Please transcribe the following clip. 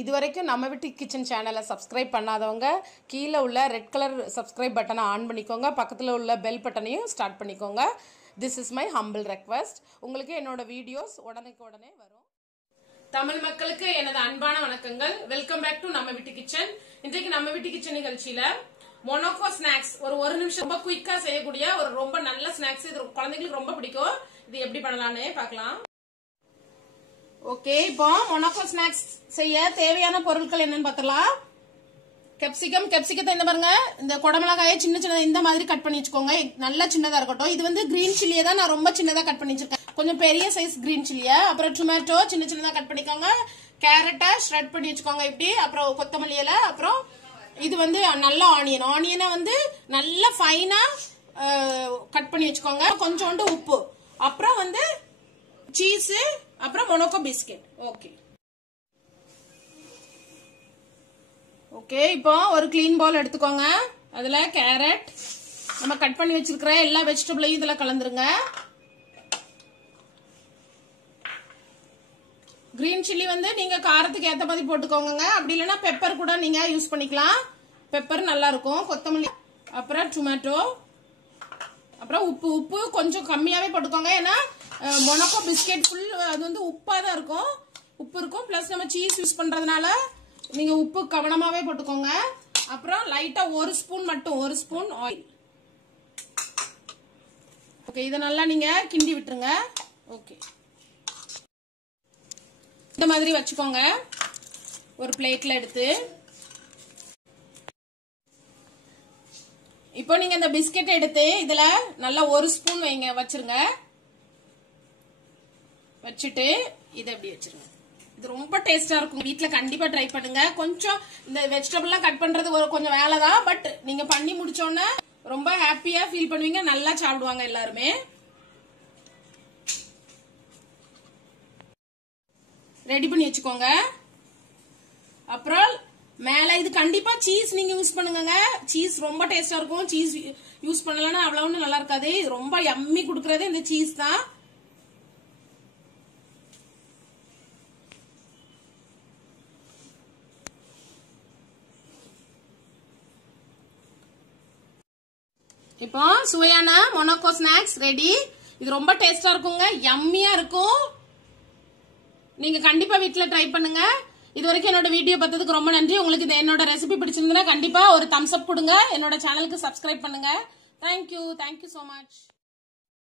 இதுவரைக்கும் நம்ம வீட்டு கிச்சன் சேனலை சப்ஸ்கிரைப் பண்ணாதவங்க கீழே உள்ள ரெட் கலர் சப்ஸ்கிரைப் பட்டனை ஆன் பண்ணிக்கோங்க. பக்கத்தில் உள்ள பெல் பட்டனையும் ஸ்டார்ட் பண்ணிக்கோங்க. This is my humble request. உங்களுக்கு என்னோட வீடியோஸ் உடனே வரும். தமிழ் மக்களுக்கு எனது அன்பான வணக்கங்கள். வெல்கம் பேக் டு நம்ம வீட்டு கிச்சன். இன்றைக்கு நம்ம வீட்டு கிச்சன் நிகழ்ச்சியில மொனோக்கோ ஸ்நாக்ஸ் ஒரு நிமிஷம் ரொம்ப குயிக்கா செய்யக்கூடிய ஒரு ரொம்ப நல்ல ஸ்நாக்ஸ். இது குழந்தைங்களுக்கு ரொம்ப பிடிக்கும். இது எப்படி பண்ணலாம்னு பார்க்கலாம். ஓகே, இப்போ மொனோக்கோ ஸ்நாக்ஸ் செய்ய தேவையான பொருட்கள் என்னன்னு பார்த்தலாம். கேப்சிகத்தை இந்த பாருங்க, இந்த குடமிளகாயை சின்ன சின்னதா இந்த மாதிரி கட் பண்ணி வச்சுக்கோங்க. நல்லா சின்னதா இருக்கட்டும். இது வந்து கிரீன் சில்லியை தான் நான் ரொம்ப சின்னதா கட் பண்ணி வச்சிருக்கேன். கொஞ்சம் பெரிய சைஸ் கிரீன் சில்லிய. அப்புறம் டொமேட்டோ சின்ன சின்னதா கட் பண்ணிக்கோங்க. கேரட்டை ஷ்ரெட் பண்ணி வச்சுக்கோங்க இப்படி. அப்புறம் கொத்தமல்லி இலை. அப்புறம் இது வந்து நல்ல ஆனியனை வந்து நல்ல ஃபைனா கட் பண்ணி வச்சுக்கோங்க. கொஞ்சோண்டு உப்பு, அப்புறம் வந்து சீஸ், அப்புறம் மொனோக்கோ பிஸ்கெட். ஓகே, இப்போ ஒரு கிளீன் பவுல் எடுத்துக்கோங்க. அதுல கேரட், நம்ம கட் பண்ணி வச்சிருக்கிற எல்லா வெஜிடபிளையும் இதுல கலந்துருங்க. கிரீன் சில்லி வந்து நீங்க காரத்துக்கு ஏத்த மாதிரி போட்டுக்கோங்க. அப்படி இல்லைன்னா பெப்பர் கூட நீங்க யூஸ் பண்ணிக்கலாம். பெப்பர் நல்லா இருக்கும். கொத்தமல்லி, அப்புறம் டொமேட்டோ, அப்புறம் உப்பு கொஞ்சம் கம்மியாவே போட்டுக்கோங்க. ஏன்னா மொனோக்கோ பிஸ்கெட் ஃபுல் அது வந்து உப்பா தான் இருக்கும். உப்பு இருக்கும். பிளஸ் நம்ம சீஸ் யூஸ் பண்றதுனால நீங்க உப்பு கவனமாவே போட்டுக்கோங்க. அப்புறம் லைட்டா ஒரு ஸ்பூன் ஆயில். ஓகே, இதை நல்லா நீங்க கிண்டி விட்டுருங்க. ஓகே, இந்த மாதிரி வச்சுக்கோங்க. ஒரு பிளேட்ல எடுத்து இப்போ நீங்க இந்த பிஸ்கெட் எடுத்து இதுல நல்லா ஒரு ஸ்பூன் வச்சிருங்க. வச்சுட்டு இதை எப்படி வச்சிருங்க. இது ரொம்ப டேஸ்டா இருக்கும். வீட்டுல கண்டிப்பா ட்ரை பண்ணுங்க. கொஞ்சம் இந்த வெஜிடபிள் எல்லாம் கட் பண்றது கொஞ்சம் வேலைதான். பட் நீங்க பண்ணி முடிச்சோன்னா ரொம்ப ஹாப்பியா ஃபீல் பண்ணுவீங்க. நல்லா சாப்பிடுவாங்க எல்லாருமே. ரெடி பண்ணி வச்சுக்கோங்க. அப்புறம் மேல இது கண்டிப்பா சீஸ் நீங்க யூஸ் பண்ணுங்க. சீஸ் ரொம்ப டேஸ்டா இருக்கும். சீஸ் யூஸ் பண்ணலன்னா அவ்வளவு நல்லா இருக்காது. ரொம்ப யம்மி குடுக்கறது இந்த சீஸ் தான். இப்போ சுவையான மொனோக்கோ ஸ்நாக்ஸ் ரெடி. இது ரொம்ப டேஸ்டா இருக்குங்க. யம்மியா இருக்கும். நீங்க கண்டிப்பா வீட்டுல ட்ரை பண்ணுங்க. இது வரைக்கும் என்னோட வீடியோ பார்த்ததுக்கு ரொம்ப நன்றி. உங்களுக்கு என்னோட ரெசிபி பிடிச்சிருந்தா கண்டிப்பா ஒரு தம்ஸ் அப் கொடுங்க. என்னோட சேனலுக்கு சப்ஸ்கிரைப் பண்ணுங்க. Thank you so much.